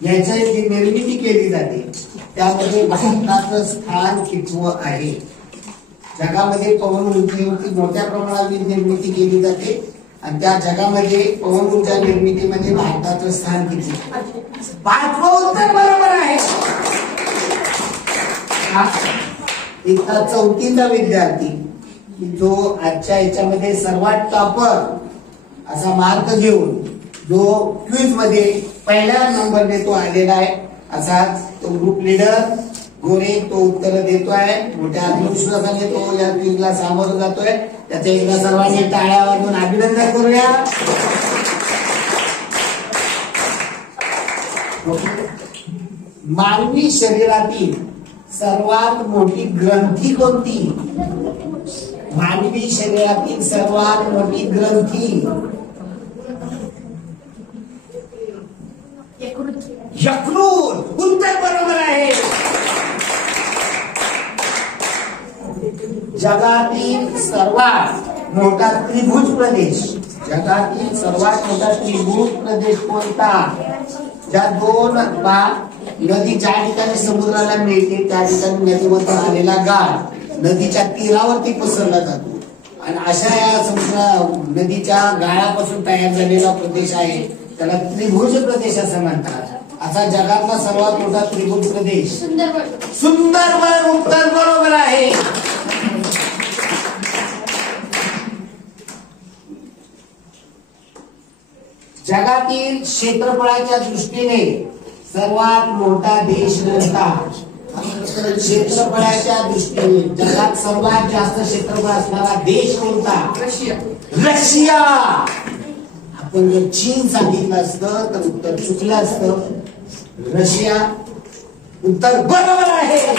याची जी निर्मिती केली जाते त्यामध्ये भारताचं स्थान कितवं आहे? जगामध्ये पवन ऊर्जेवरती मोठ्या प्रमाणात निर्मिती केली जाते आणि त्या जगामध्ये पवन ऊर्जा निर्मितीमध्ये भारताचं स्थान किती? 5वं उत्तर बरोबर आहे. इथला 4थीचा विद्यार्थी जो आजच्या याच्यामध्ये सर्वात टॉपर असा मार्क घेऊन जो क्विज मध्ये पहिल्या नंबरने तो आलेला आहे, असा तो ग्रुप लीडर गोरे तो उत्तर देतो आहे. मोठ्या आत्मविश्वासाने तो या क्विजला सामोरं जातोय. त्याच्या एकदा सर्वांनी टाळ्या वाजवून अभिनंदन करूया. मानवी शरीरातील सर्वात मोठी ग्रंथी कोणती? मानवी शरीरातील सर्वात मोठी ग्रंथी यकृत. उत्तर बरोबर आहे. जगातील सर्वात मोठा त्रिभुज प्रदेश, जगातील सर्वात मोठा त्रिभुज प्रदेश कोणता? ज्या दोन नदी ज्या ठिकाणी समुद्राला मिळते त्या ठिकाणी नदीमधून आलेला गाळ नदीच्या तीरावरती पसरला जातो आणि अशा या समुद्र नदीच्या गाळापासून तयार झालेला प्रदेश आहे त्याला त्रिभुज प्रदेश असं म्हणतात. असा जगातला सर्वात मोठा त्रिभुज प्रदेश सुंदरबन. उत्तर बरोबर आहे. जगातील क्षेत्रफळाच्या दृष्टीने सर्वात मोठा देश कोणता? क्षेत्रफळाच्या दृष्टीने जगात सर्वात जास्त क्षेत्रफळ असणारा देश कोणता? रशिया. रशिया. आपण जर चीन सांगितलं असतं तर उत्तर चुकलं असतं. रशिया. उत्तर बरोबर आहे.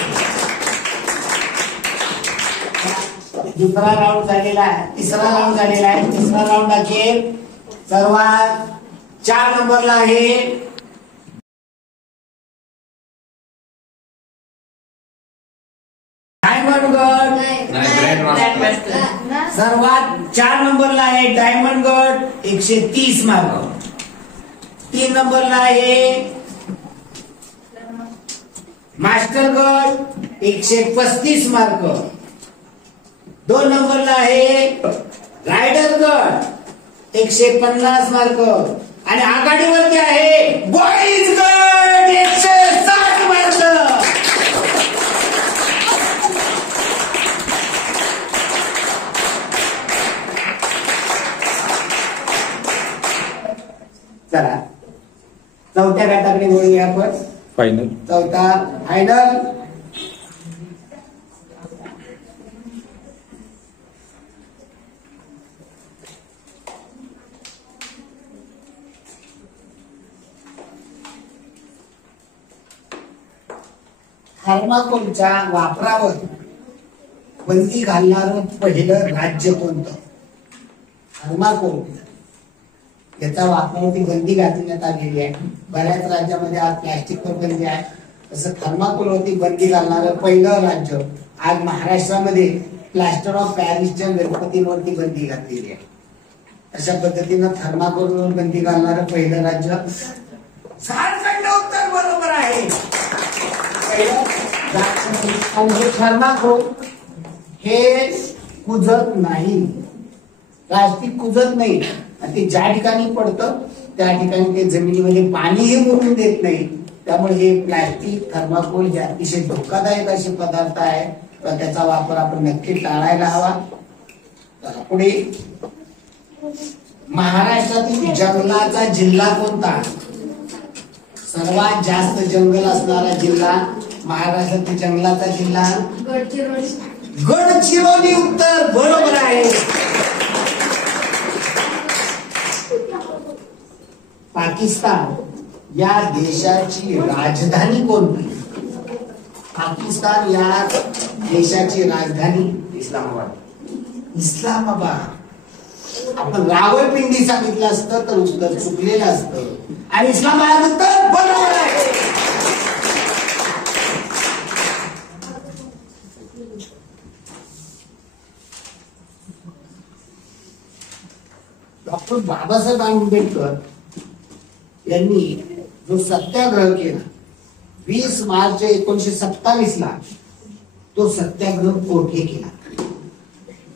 दुसरा राऊंड झालेला आहे, तिसरा राऊंड झालेला आहे. तिसरा राऊंड अखेर सर्वात 4 नंबरला आहे. सर्वात 4 नंबरला आहे डायमंड गड 130 मार्क. 3 नंबरला आहे मास्टर गड 135 मार्क. 2 नंबरला आहे रायडर गड 150 मार्क. आणि आघाडीवरती आहे बॉईज गड 160 मार्क. चला चौथ्या गटाकडे बोलूया आपण. फायनल. चौथा फायनल. थर्माकोलच्या वापरावर बंदी घालणारं पहिलं राज्य कोणतं? थर्माकोल याचा वापरावरती बंदी घालण्यात आलेली आहे. बऱ्याच राज्यामध्ये आज प्लॅस्टिकवर बंदी आहे. तसं थर्माकोलवरती बंदी घालणारं पहिलं राज्य आज महाराष्ट्रामध्ये प्लास्टर ऑफ पॅरिसच्या गणपतींवरती बंदी घातलेली आहे. अशा पद्धतीनं थर्माकोलवर बंदी घालणारं पहिलं राज्य झारखंड. उत्तर बरोबर आहे. थर्माकोल हे कुजत नाही, प्लास्टिक कुजत नाही. ते ज्या ठिकाणी पडतं त्या ठिकाणी ते जमिनीमध्ये पाणीही मुरून देत नाही. त्यामुळे हे प्लास्टिक थर्माकोल हे अतिशय धोकादायक असे पदार्थ आहे. तर त्याचा वापर आपण नक्की टाळायला हवा. पुढे महाराष्ट्रातील जंगलाचा जिल्हा कोणता? सर्वात जास्त जंगल असणारा जिल्हा महाराष्ट्रातील जंगलाचा जिल्हा गडचिरोली. उत्तर बरोबर आहे. पाकिस्तान या देशाची राजधानी कोणती? पाकिस्तान या देशाची राजधानी इस्लामाबाद. आपण रावळपिंडी सांगितलं असतं तर उत्तर चुकलेलं असतं. आणि इस्लामाबाद उत्तर बरोबर आहे. डॉक्टर बाबासाहेब आंबेडकर यांनी जो सत्याग्रह केला 20 मार्च 1927 ला, तो सत्याग्रह कोठे केला?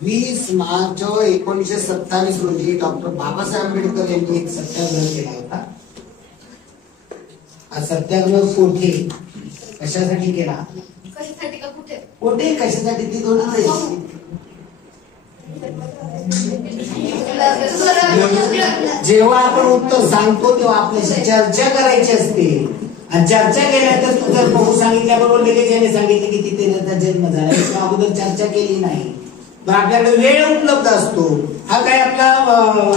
20 मार्च 1927 रोजी डॉक्टर बाबासाहेब आंबेडकर यांनी एक सत्याग्रह केला होता. हा सत्याग्रह कोठे कशासाठी केला? कोठे कशासाठी ती दोन जेव्हा आपण उत्तर सांगतो तेव्हा आपल्याशी चर्चा करायची असते. आणि चर्चा केल्यानंतर तू जर बघू सांगितल्याबरोबर लगेच याने सांगितले की तिथे त्याचा जन्म झाला, किंवा अगोदर चर्चा केली नाही, तर आपल्याकडे वेळ उपलब्ध असतो. हा काय आपला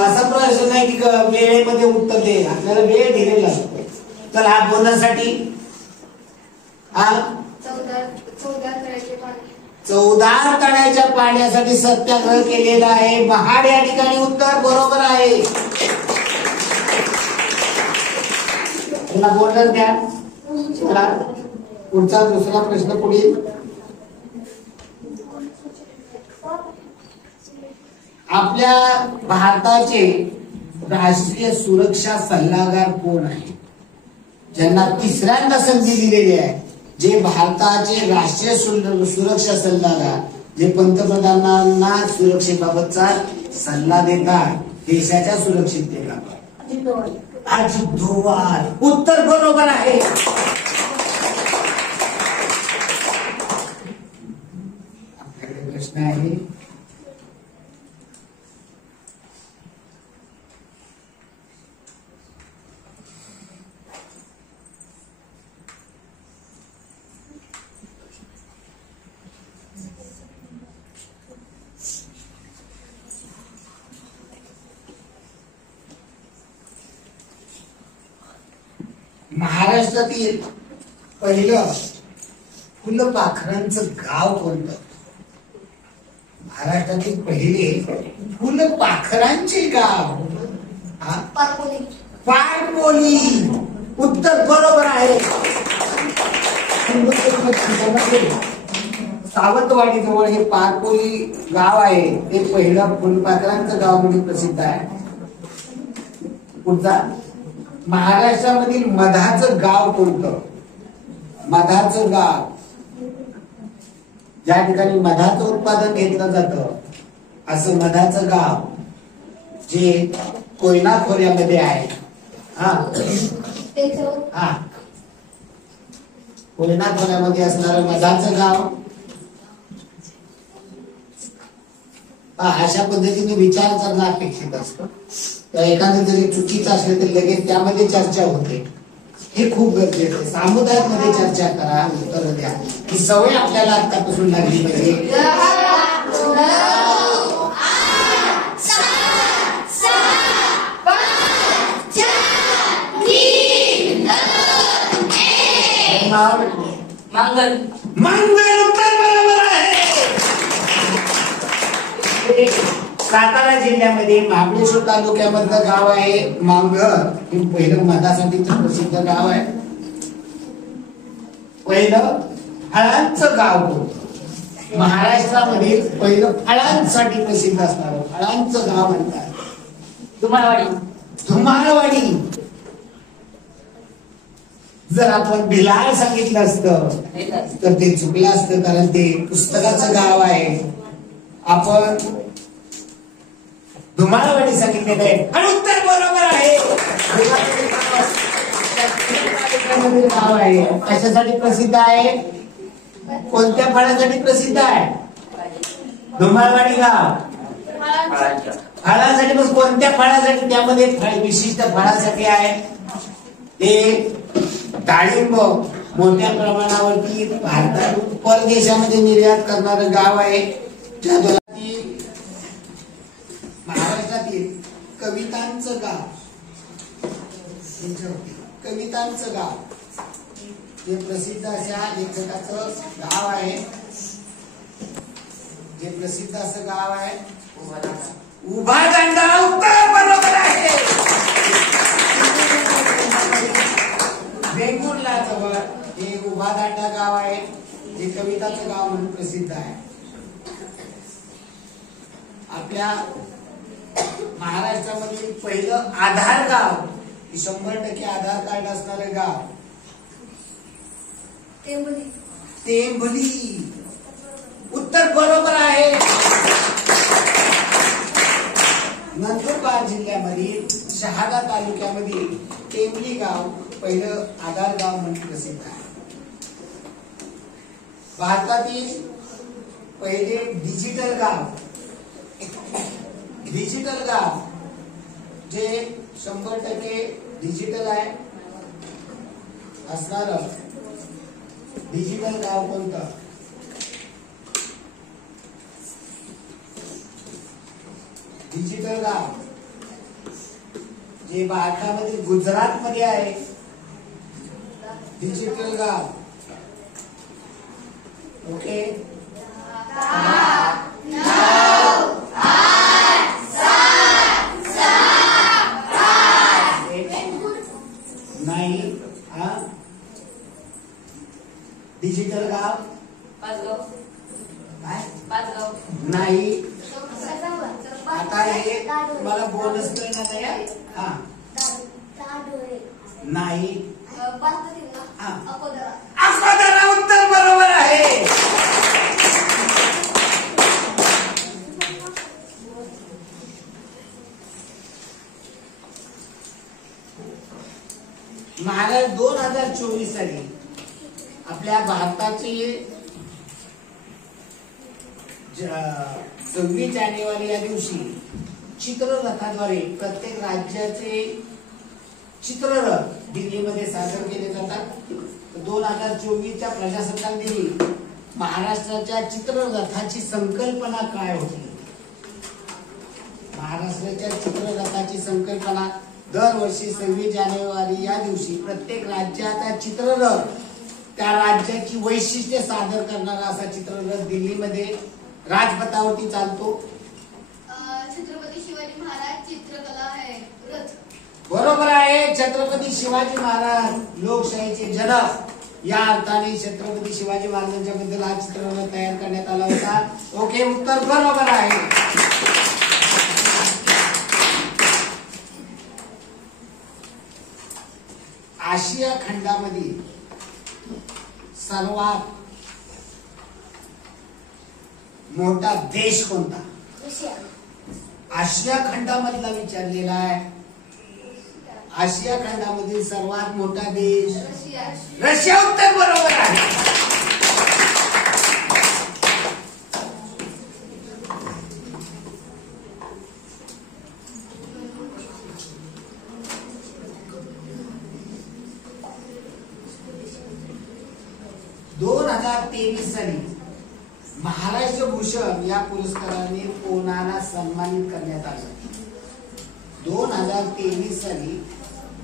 असा प्रश्न नाही की वेळेमध्ये उत्तर दे, आपल्याला वेळ दिलेला असतो. तर हा बोलण्यासाठी 14 तळ्याच्या पाण्यासाठी सत्याग्रह केलेला आहे. महाड या ठिकाणी उत्तर बरोबर आहे. तुला बोलणार द्या. चला पुढचा दुसरा प्रश्न पुढील. आपल्या भारताचे राष्ट्रीय सुरक्षा सल्लागार कोण आहे? ज्यांना तिसऱ्यांदा संधी दिलेली आहे, जे भारताचे राष्ट्रीय सुरक्षा सल्लागार, जे पंतप्रधानांना सुरक्षेबाबतचा सल्ला देतात, देशाच्या सुरक्षिततेबाबत. अजित डोवाल. उत्तर बरोबर आहे. आपल्याकडे प्रश्न आहे. महाराष्ट्रातील पहिलं फुलपाखरांचं गाव कोणतं? महाराष्ट्रातील पहिले फुलपाखरांचे गाव पारकोली. उत्तर बरोबर आहे. सावंतवाडी जवळ हे पारकोली गाव आहे, ते पहिलं फुलपाखरांचं गाव म्हणून प्रसिद्ध आहे. पुढचा, महाराष्ट्रामधील मधाचं गाव कोणतं? मधाचं गाव, ज्या ठिकाणी मधाचं उत्पादन घेतलं जातं असं मधाचं गाव जे कोयना खोऱ्यामध्ये आहे. हा हा, कोयना खोऱ्यामध्ये असणारं मधाचं गाव. अशा पद्धतीने विचार करणं अपेक्षित असतं. तर एखादं जरी चुकीचं असलं तर लगेच त्यामध्ये चर्चा होते, हे खूप गरजेचं आहे. सामुदायिक मध्ये चर्चा करा, उत्तर द्या. ही सवय आपल्याला आतापासून लागली पाहिजे. मंगल मंगल उत्तर बरोबर आहे. सातारा जिल्ह्यामध्ये महाबळेश्वर तालुक्यामधलं गाव आहे मांगळ. हे पहिलं मधासाठी प्रसिद्ध गाव आहे. पहिलं फळांचं गाव कोणतं? महाराष्ट्रामध्ये पहिलं फळांसाठी प्रसिद्ध असणारं फळांचं गाव म्हणतात धुमाळवाडी. धुमाळवाडी. जर आपण भिलार सांगितलं असतं तर ते चुकलं असतं, कारण ते पुस्तकाचं गाव आहे. आपण धुमाळवाडी सांगितलेलं आहे आणि उत्तर बरोबर आहे. गाव आहे, कशासाठी प्रसिद्ध आहे? कोणत्या फळासाठी प्रसिद्ध आहे? धुमाळवाडी गाव फळासाठी. मग कोणत्या फळासाठी? त्यामध्ये विशिष्ट फळासाठी आहे. ते डाळिंब मोठ्या प्रमाणावरती भारतातून परदेशामध्ये निर्यात करणारं गाव आहे. महाराष्ट्रातील कवितांचं गाव, कवितांचं गाव जे प्रसिद्ध अशा लेखकाचं गाव आहे, जे प्रसिद्ध असं गाव आहे उभादांडा. उत्तर बरोबर आहे. वेंगुर्ला जवळ हे उभादांडा गाव आहे, जे कविताचं गाव म्हणून प्रसिद्ध आहे. आपल्या महाराष्ट्रामध्ये पहिलं आधार गाव, 100% आधार कार्ड असणारे गाव टेंभली. उत्तर बरोबर आहे. नंदुरबार जिल्ह्यामधील शहादा तालुक्यामध्ये टेंभली गाव पहिलं आधार गाव म्हणून प्रसिद्ध आहे. भारतातील पहिले डिजिटल गाव, डिजिटल गाव जे 100% डिजिटल आहे असणार डिजिटल गाव कोणतं? डिजिटल गाव जे भारतामध्ये गुजरात मध्ये आहे. डिजिटल गाव. ओके, नाही. हा, डिजिटल गाव पाचगाव. काय? पाचगाव नाही. आता हे मला बोनस मिळणार आहे. हा, नाही. अकोदरा. उत्तर बरोबर आहे. महाराज 2024 साली आपल्या भारताचे 26 जानेवारी या दिवशी चित्ररथाद्वारे प्रत्येक राज्याचे चित्ररथ दिल्लीमध्ये सादर केले जातात. 2024च्या प्रजासत्ताक दिनी महाराष्ट्राच्या चित्ररथाची संकल्पना काय होती? महाराष्ट्राच्या चित्ररथाची संकल्पना दरवर्षी 26 जानेवारी या दिवशी प्रत्येक राज्याचा चित्ररथ, त्या राज्याची वैशिष्ट्ये सादर करणारा असा चित्ररथ दिल्लीमध्ये राजपथावरती चालतो. छत्रपती शिवाजी महाराज चित्रकला आहे रथ. बरोबर आहे. छत्रपती शिवाजी महाराज लोकशाहीचे जनक या अर्थाने छत्रपती शिवाजी महाराजांच्या बद्दल हा चित्ररथ तयार करण्यात आला होता. ओके, उत्तर बरोबर आहे. आशिया खंडामध्ये सर्वात मोठा देश कोणता? आशिया खंडामधला विचारलेला आहे. आशिया खंडामधील सर्वात मोठा देश रशिया. उत्तर बरोबर आहे. साली महाराष्ट्र भूषण या पुरस्काराने कोणाला सन्मानित करण्यात आलं? 2023 साली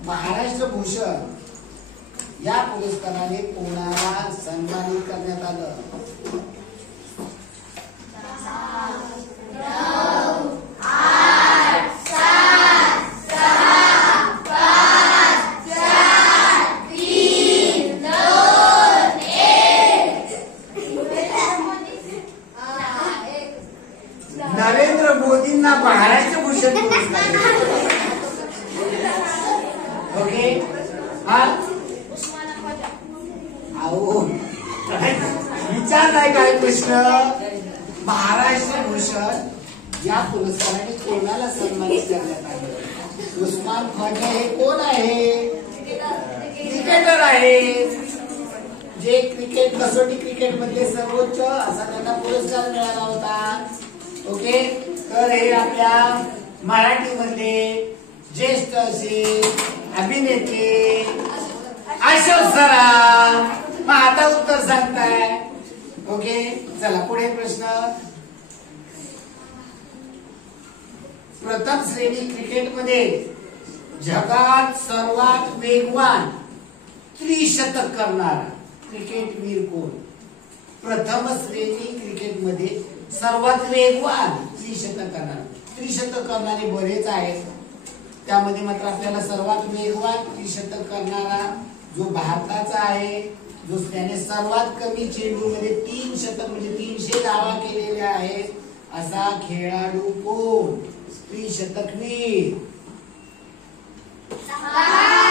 महाराष्ट्र भूषण या पुरस्काराने कोणाला सन्मानित करण्यात आलं? नरेंद्र मोदींना महाराष्ट्र भूषण पुरस्कार. ओके, अहो विचारलाय काय प्रश्न? महाराष्ट्र भूषण या पुरस्काराने कोणाला सन्मानित करण्यात आले? उस्मान ख्वाजा हे कोण आहे? क्रिकेटर आहे, जे क्रिकेट कसोटी क्रिकेट मधले सर्वोच्च असा त्यांना पुरस्कार मिळाला होता. ओके, तर हे आपल्या मराठीमध्ये ज्येष्ठ असे अभिनेते अशोक सराफ. मग आता उत्तर सांगताय. ओके, चला पुढे प्रश्न. प्रथम श्रेणी क्रिकेटमध्ये जगात सर्वात वेगवान त्रिशतक करणारा क्रिकेटवीर कोण? प्रथम श्रेणी क्रिकेटमध्ये सर्वात वेगवान त्रिशतक करणारे बरेच आहेत. त्यामध्ये मात्र आपल्याला सर्वात वेगवान त्रिशतक करणारा जो भारताचा आहे, जो त्याने सर्वात कमी चेंडूमध्ये 3 शतक म्हणजे 300 धावा केलेल्या आहेत, असा खेळाडू कोण? त्रिशतकवीर. 6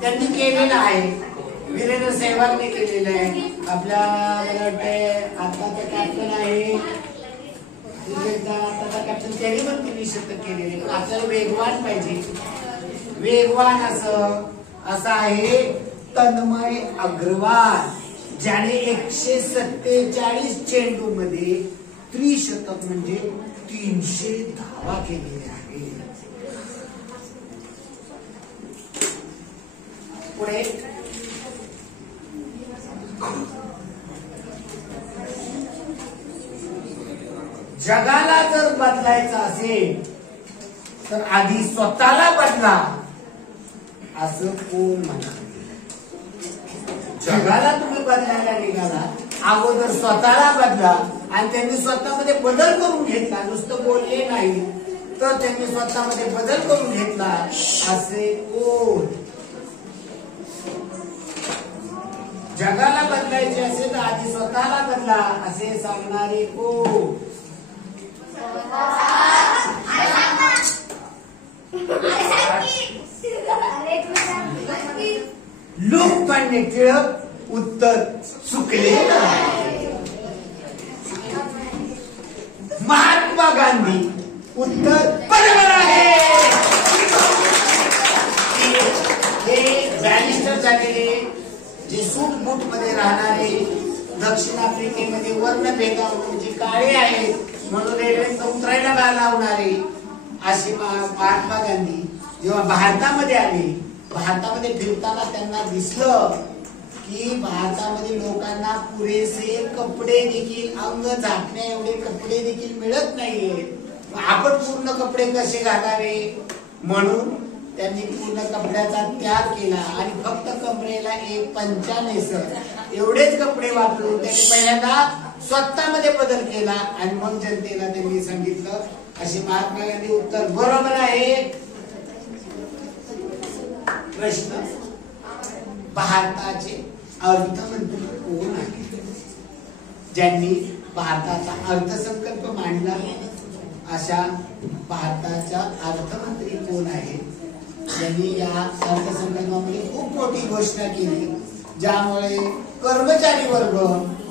त्यांनी केलेलं आहे. वीरेंद्र सहवागने केलेलं आहे. आपल्या मला वाटतंय आताचा कॅप्टन आहे, आताचा कॅप्टन, त्यांनी पण 30 शतक केलेले. आपल्याला वेगवान पाहिजे. वेगवान असं आहे तन्मय अग्रवाल, ज्याने 147 चेंडू मध्ये त्रिशतक म्हणजे 300 धावा केलेल्या आहेत. पुढे जगाला जर बदलायचं असेल तर आधी स्वतःला बदला, असं कोण म्हणा? जगाला तुम्ही बदलायला निघाला, अगोदर स्वतःला बदला. आणि त्यांनी स्वतःमध्ये बदल करून घेतला, नुसतं बोलले नाही तर त्यांनी स्वतःमध्ये बदल करून घेतला. असे कोण? जगाला बदलायचे असेल तर आधी स्वतःला बदला, असे सांगणारे कोण? लोकमान्य टिळक. उत्तर चुकलेलं आहे. महात्मा गांधी. उत्तर बरोबर आहे. हे बॅरिस्टर झालेले, जे सूट बूट मध्ये राहणारे, दक्षिण आफ्रिकेमध्ये वर्णभेदावरून जे काळे आहेत म्हणून रेल्वेत उतरायला लावणारे, असे महात्मा गांधी जेव्हा भारतामध्ये आले, भारतामध्ये फिरताना त्यांना दिसलं की भारतामध्ये लोकांना पुरेसे कपडे देखील, अंग झाकण्या एवढे कपडे देखील मिळत नाहीये. आपण पूर्ण कपडे कसे घालावे म्हणून त्यांनी पूर्ण कपड्याचा त्याग केला आणि फक्त कमरेला केला एक पंचाने सर एवढेच कपडे वापरून त्याने पहिल्यांदा स्वतःमध्ये बदल केला आणि मग जनतेला त्यांनी सांगितलं असे महात्मा गांधी उत्तर बरोबर आहे. प्रश्न भारताचे अर्थमंत्री कोण आहे? ज्यांनी भारताचा अर्थसंकल्प मांडला अशा भारताच्या अर्थमंत्री कोण आहे? ज्यांनी या अर्थसंकल्पामध्ये खूप मोठी घोषणा केली ज्यामुळे कर्मचारी वर्ग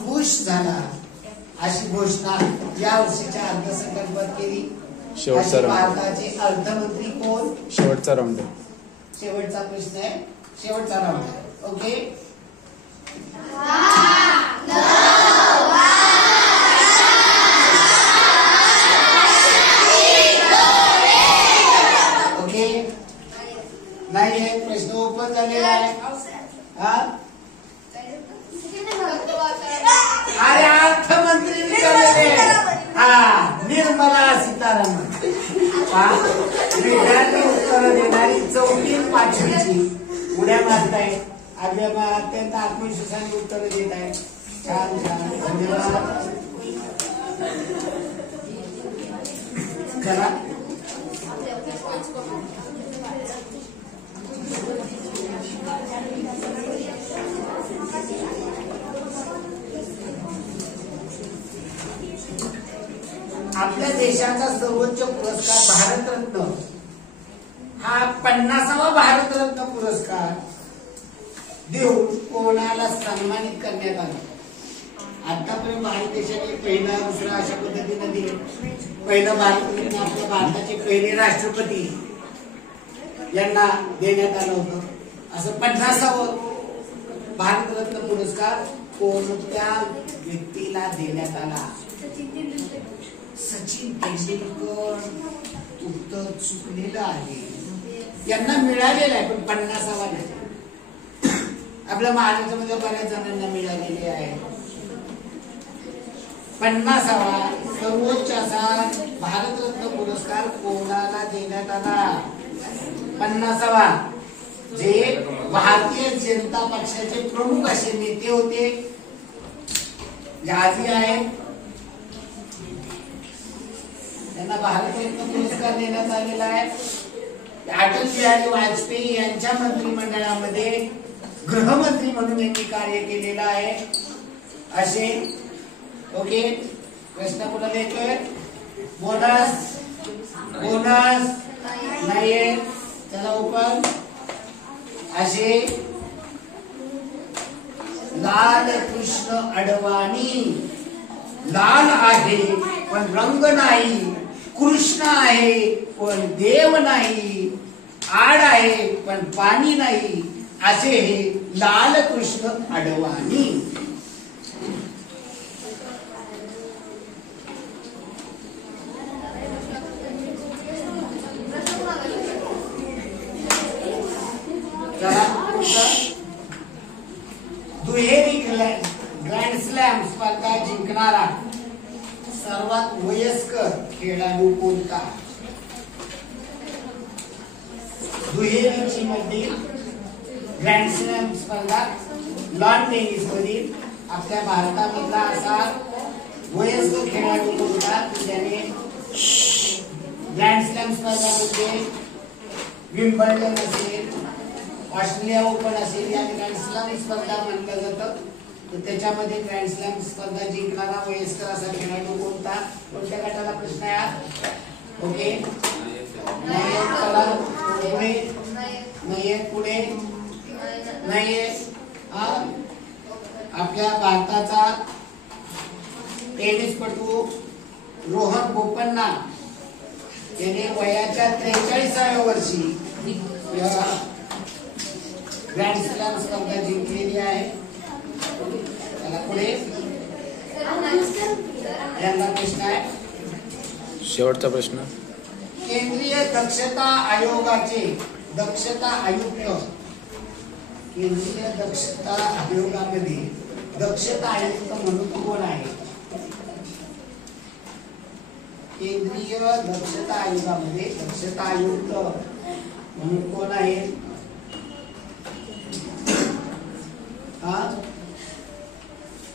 खुश झाला. अशी घोषणा या वर्षीच्या अर्थसंकल्पात केली. शेवटचा राऊंड. भारताचे अर्थमंत्री कोण? शेवटचा राऊंड आहे. शेवटचा प्रश्न आहे. शेवटचा राऊंड आहे. ओके ओके नाही आहे. प्रश्न ओपन झालेला आहे. हा अरे अर्थमंत्री विचारलेले हा निर्मला सीतारामन. विद्यार्थी उत्तर देणारी 4थी 5वीची उड्या मारताय. अत्यंत आत्मविश्वासाने उत्तर देत आहे. छान छान धन्यवाद. चला आपल्या देशाचा सर्वोच्च पुरस्कार भारतरत्न हा 50वा भारतरत्न पुरस्कार देऊन कोणाला सन्मानित करण्यात आला? आतापर्यंत भारत देशाने पहिला दुसरा अशा पद्धतीने दिले. पहिलं भारतरत्न आपल्या भारताचे पहिले राष्ट्रपती यांना देण्यात आलं होतं. असं 50वा भारतरत्न पुरस्कार कोणत्या व्यक्तीला देण्यात आला? सचिन तेंडुलकर. उत्तर चुकलेलं आहे. यांना मिळालेलं आहे पण 50वा नाही. आपल्या महाराष्ट्रामध्ये बऱ्याच जणांना मिळालेले आहे. 50वा सर्वोच्च असा भारतरत्न पुरस्कार कोणाला देण्यात आला? 50वा जे भारतीय जनता पक्षाचे प्रमुख असे नेते होते जे आधी आहेत त्यांना भारतरत्न पुरस्कार देण्यात आलेला आहे. अटल बिहारी वाजपेयी यांच्या मंत्रिमंडळामध्ये गृहमंत्री म्हणून यांनी कार्य केलेलं आहे. असे ओके प्रश्न कुठला देतोय? बोनस बोनस नाहीये. चला ओपन. असे लाल कृष्ण अडवाणी. लाल आहे पण रंग नाही. कृष्ण आहे पण देव नाही. आड आहे पण पाणी नाही. असे हे लाल कृष्ण अडवाणी. दुहेरी ग्रँड स्लॅम स्पर्धा जिंकणारा सर्वात वयस्कर खेळाडू कोणता? दुहेरीची मधील ग्रँड स्लॅम स्पर्धा लॉन टेनिस मधील आपल्या भारतामधला असा वयस्कर खेळाडू कोणता ज्याने ग्रँड स्लॅम स्पर्धामध्ये विम्बल्डन असेल, ऑस्ट्रेलिया ओपन असेल या ग्रँड स्लॅम स्पर्धा मानलं जातं. तर त्याच्यामध्ये ग्रँड स्लॅम स्पर्धा जिंकणारा वयस्कर असा खेळाडू कोणता? कोणत्या गटाला प्रश्न आहे? ओके नाही. चला पुढे. नाहीये. पुढे नाहीये. आपल्या भारताचा टेनिसपटू रोहन बोपन्ना याने वयाच्या 43व्या वर्षी ग्रँड स्लॅम स्पर्धा जिंकलेली आहे. त्याला पुढे यांना प्रश्न आहे. शेवटचा प्रश्न. केंद्रीय दक्षता आयोगाचे दक्षता आयुक्त. केंद्रीय दक्षता आयोगामध्ये दक्षता आयुक्त म्हणून कोण आहे? केंद्रीय दक्षता आयोगामध्ये दक्षता आयुक्त म्हणून कोण आहे? हा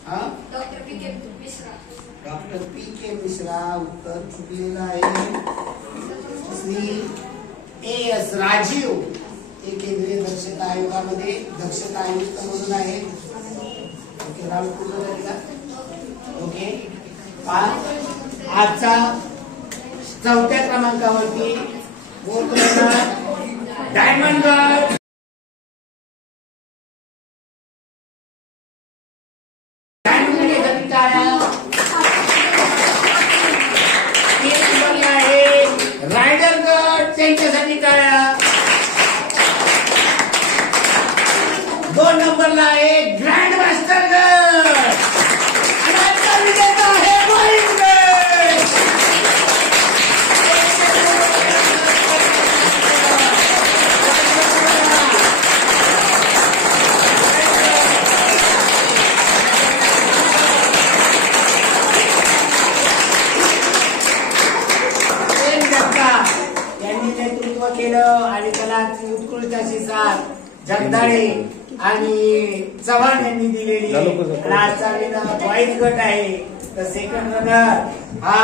हा doctor PK. Mishra. Doctor PK. Mishra उत्तर चुकलेलं आहे. श्री A.S. राजीव हे केंद्रीय दक्षता आयोगामध्ये दक्षता आयुक्त म्हणून आहे. ओके, नाव पूर्ण झाले का? ओके. आजचा 4थ्या क्रमांकावरती बोलतोय डायमंड गट. रायडर गट त्यांच्यासाठी टाळ्या. 2 नंबरला आहे ग्रँड मास्टर गट. आणि आजचा विजेता आहे वाईट गट. त्यांनी नेतृत्व केलं आणि त्याला उत्कृष्ट अशी साथ जगदाळे आणि चव्हाण यांनी दिलेली. आणि आजचा विनर वाईट गट आहे. तर सेकंड रनर हा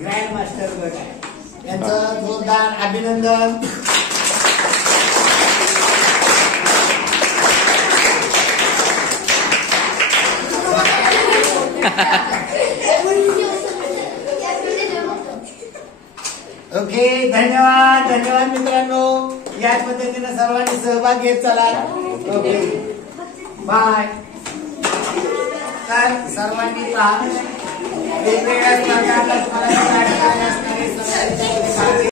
ग्रँड मास्टर गट आहे. त्यांचं जोरदार अभिनंदन. ओके, धन्यवाद धन्यवाद मित्रांनो. याच पद्धतीने सर्वांनी सहभाग घेत चला. Okay, bye. तर सर्वांनी पहा वेगवेगळ्या स्पर्धा असणारे